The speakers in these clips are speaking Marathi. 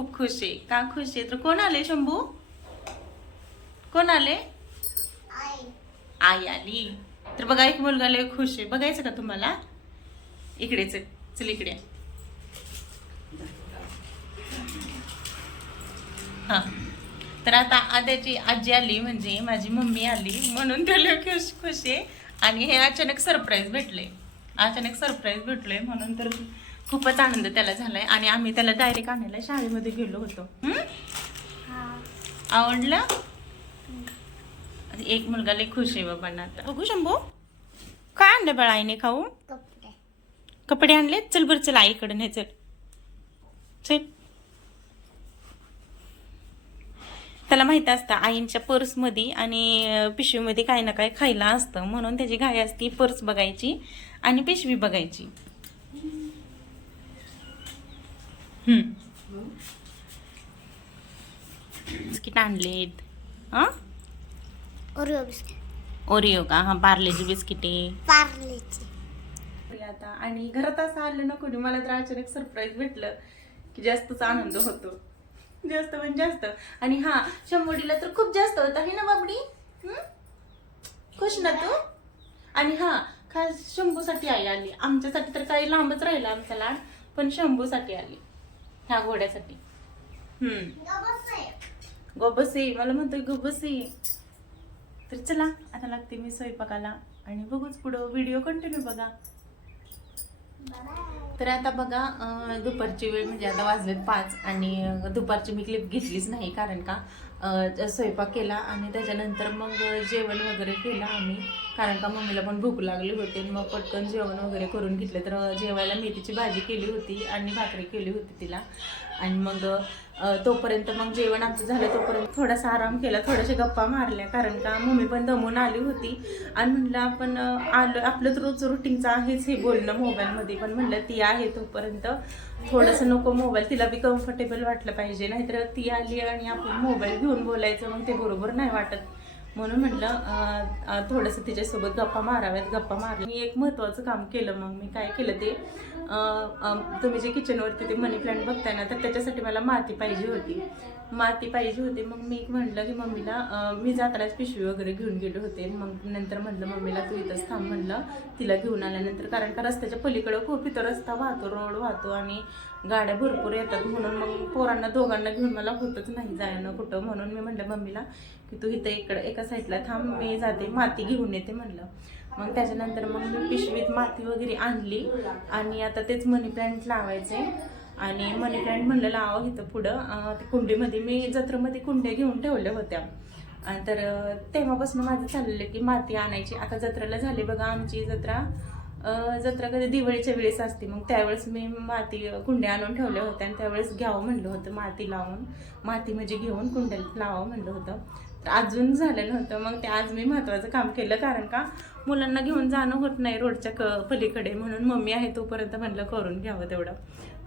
खूप खुश आहे. का खुश आहे तर कोण आले शंभू? कोण आले? आई आली. तर बघा एक मुलगा लय खुश आहे. बघायचं का तुम्हाला? इकडेच चल इकडे. हा तर आता आद्याची आजी आली म्हणजे माझी मम्मी आली म्हणून त्याला खुश खुश आहे. आणि हे अचानक सरप्राईज भेटले. अचानक सरप्राईज भेटले म्हणून तर खूपच आनंद त्याला झालाय. आणि आम्ही त्याला डायरेक्ट आणायला शाळेमध्ये गेलो होतो. आवडलं? एक मुलगा लय खुश आहे बाबांना. आता बघू शंभू काय आणलं बाळा आईने खाऊ? कपडे आणले. चल बरं चल आईकडे नाही. चल चल. त्याला माहित असतं आईंच्या पर्समध्ये आणि पिशवीमध्ये काही ना काही खायला असतं म्हणून त्याची घाई असती पर्स बघायची आणि पिशवी बघायची. बिस्किट आणलेत. हा ओरिओ बिस्किट. ओरिओ का? हा पार्लेची बिस्किट आहे. पार्लेची. आता आणि घरात असं आलं ना कोणी मला तर अचानक सरप्राईज भेटलं की जास्तच आनंद होतो. जास्त म्हणजे जास्त. आणि हा शंभूडीला तर खूप जास्त होता हे ना बाबडी. खुश ना तू? आणि हा खास शंभूसाठी आई आली. आमच्यासाठी तर काही लांबच राहिला आमचा लाड पण शंभूसाठी आली ह्या घोड्यासाठी. गोबसे मला म्हणतोय गोबसे. तर चला आता लागते मी स्वयंपाकाला आणि बघूच पुढं व्हिडिओ कंटिन्यू बघा. तर आता बघा दुपारची वेळ म्हणजे आता वाजलेत 5 आणि दुपारची मी क्लिप घेतलीच नाही कारण का स्वयंपाक केला आणि त्याच्यानंतर मग जेवण वगैरे केलं आम्ही कारण का मम्मीला पण भूक लागली होती. मग पटकन जेवण वगैरे करून घेतलं. तर जेवायला मेथीची भाजी केली होती आणि भाकरी केली होती तिला. आणि मग तोपर्यंत मग जेवण आमचं झालं तोपर्यंत थोडासा आराम केला. थोड्याशा गप्पा मारल्या कारण का मम्मी पण दमून आली होती. आणि म्हणलं आपण आलो आपलं तर रोजचं रुटीनचं आहेच हे बोलणं मोबाईलमध्ये पण म्हणलं ती आहे तोपर्यंत थोडंसं नको मोबाईल तिला बी कम्फर्टेबल वाटलं पाहिजे. नाहीतर ती आली आणि आपण मोबाईल घेऊन बोलायचं मग ते बरोबर नाही वाटत. म्हणून म्हटलं थोडंसं तिच्यासोबत गप्पा माराव्यात. गप्पा मारल्या. मी एक महत्त्वाचं काम केलं. मग मी काय केलं ते तुम्ही जे किचनवरती ते मनी प्लांट बघताय ना तर त्याच्यासाठी मला माती पाहिजे होती. मग मी म्हटलं की मम्मीला मी जातानाच पिशवी वगैरे घेऊन गेले होते. मग नंतर म्हटलं मम्मीला तू इथंच थांब म्हणलं तिला घेऊन आल्यानंतर कारण का रस्त्याच्या पलीकडं खूप इथं रस्ता वाहतो रोड वाहतो आणि गाड्या भरपूर येतात म्हणून मग पोरांना दोघांना घेऊन मला होतच नाही जायनं कुठं. म्हणून मी म्हटलं मम्मीला की तू इथं इकडं एका साईडला थांब मी जाते माती घेऊन येते म्हणलं. मग त्याच्यानंतर मग मी पिशवीत माती वगैरे आणली आणि आता तेच मनी प्लांट लावायचे. आणि मनी प्लांट म्हणलं लावा इथं पुढं ते कुंडीमध्ये मी जत्रेमध्ये कुंड्या घेऊन ठेवल्या होत्या. तर तेव्हापासून माझं चाललेलं की माती आणायची. आता जत्रेला झाली बघा आमची जत्रा कधी दिवाळीच्या वेळेस असते मग त्यावेळेस मी माती कुंड्या आणून ठेवल्या होत्या आणि त्यावेळेस घ्यावं म्हणलं होतं माती लावून माती म्हणजे घेऊन कुंड्यात लावावं म्हणलं होतं. तर अजून झालं नव्हतं. मग ते आज मी महत्त्वाचं काम केलं कारण का मुलांना घेऊन जाणं होत नाही रोडच्या पलीकडे म्हणून मम्मी आहे तोपर्यंत म्हणलं करून घ्यावं तेवढं.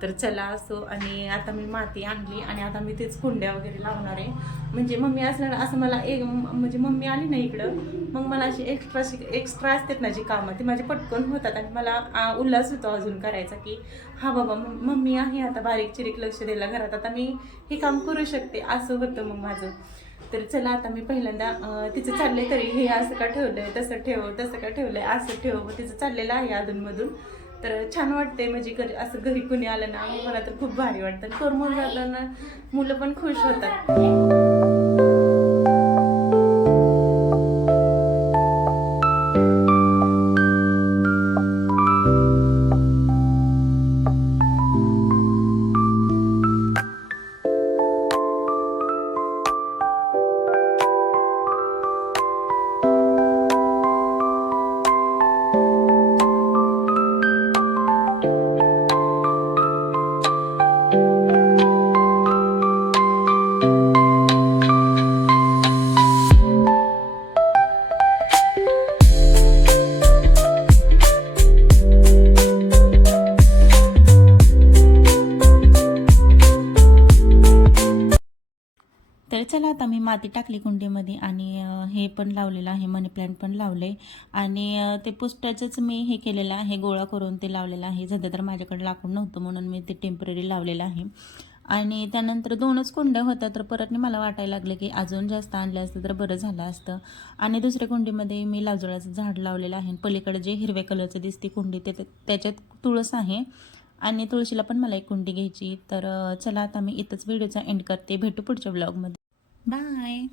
तर चला असो. आणि आता मी माती आणली आणि आता मी तेच कुंड्या वगैरे लावणार आहे. म्हणजे मम्मी असलं असं मला म्हणजे मम्मी आली ना इकडं मग मला अशी एक्स्ट्रा असतात ना जी कामं ती माझी पटकन होतात आणि मला उल्हास होतो अजून करायचा की हा बाबा मम्मी आहे आता बारीक चिरीक लक्ष द्यायला घरात आता मी हे काम करू शकते असं होतं मग माझं. तर चला आता मी पहिल्यांदा तिचं चाललंय तरी हे असं का ठेवलंय तसं का ठेवलंय असं ठेव मग तिचं चाललेलं आहे अधूनमधून. तर छान वाटतंय म्हणजे असं घरी कुणी आलं ना मला तर खूप भारी वाटतं. करमून जाताना मुलं पण खुश होतात. तर चला आता मी माती टाकली कुंडीमध्ये आणि हे पण लावलेलं आहे मनी प्लांट पण लावले आणि ते पुष्टाचंच मी हे केलेलं आहे गोळा करून ते लावलेलं आहे. सध्या तर माझ्याकडे लाकूड नव्हतं म्हणून मी ते टेम्पररी लावलेलं आहे. आणि त्यानंतर 2च कुंड्या होत्या, तर परत मला वाटायला लागलं की अजून जास्त आणलं असतं तर बरं झालं असतं. आणि दुसऱ्या कुंडीमध्ये मी लावजोळाचं झाड लावलेलं आहे. पलीकडे जे हिरव्या कलरचं दिसते कुंडी त्याच्यात तुळस आहे आणि तुळशीला पण मला एक कुंडी घ्यायची. तर चला आता मी इथंच व्हिडिओचा एंड करते. भेटू पुढच्या व्लॉगमध्ये. बाय.